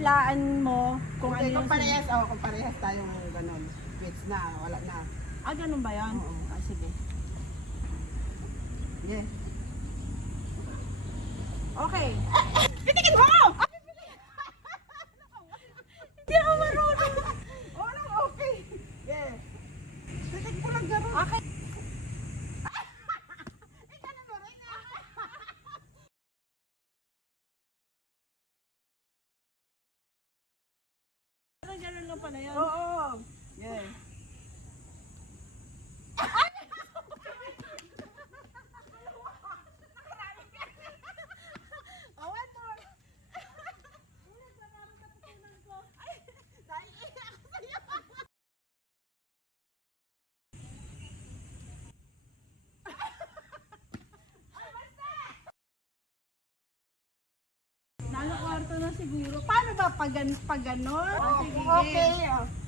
hulaan mo kung ano Okay, yung... kung parehas tayong ganun. Quits na, wala na. Ah, ganun ba yan? Oo. Ah, sige. Yeah. Okay. Pitikin mo! Hindi ako marunong. Oh, no, okay. Yeah. Titig mo lang garo. Okay. Ganun lang pala yan. Oo. Yeah. Nalo kwarto na siguro. Paano ba pag ganon? Oh, Sige. okay. Oh.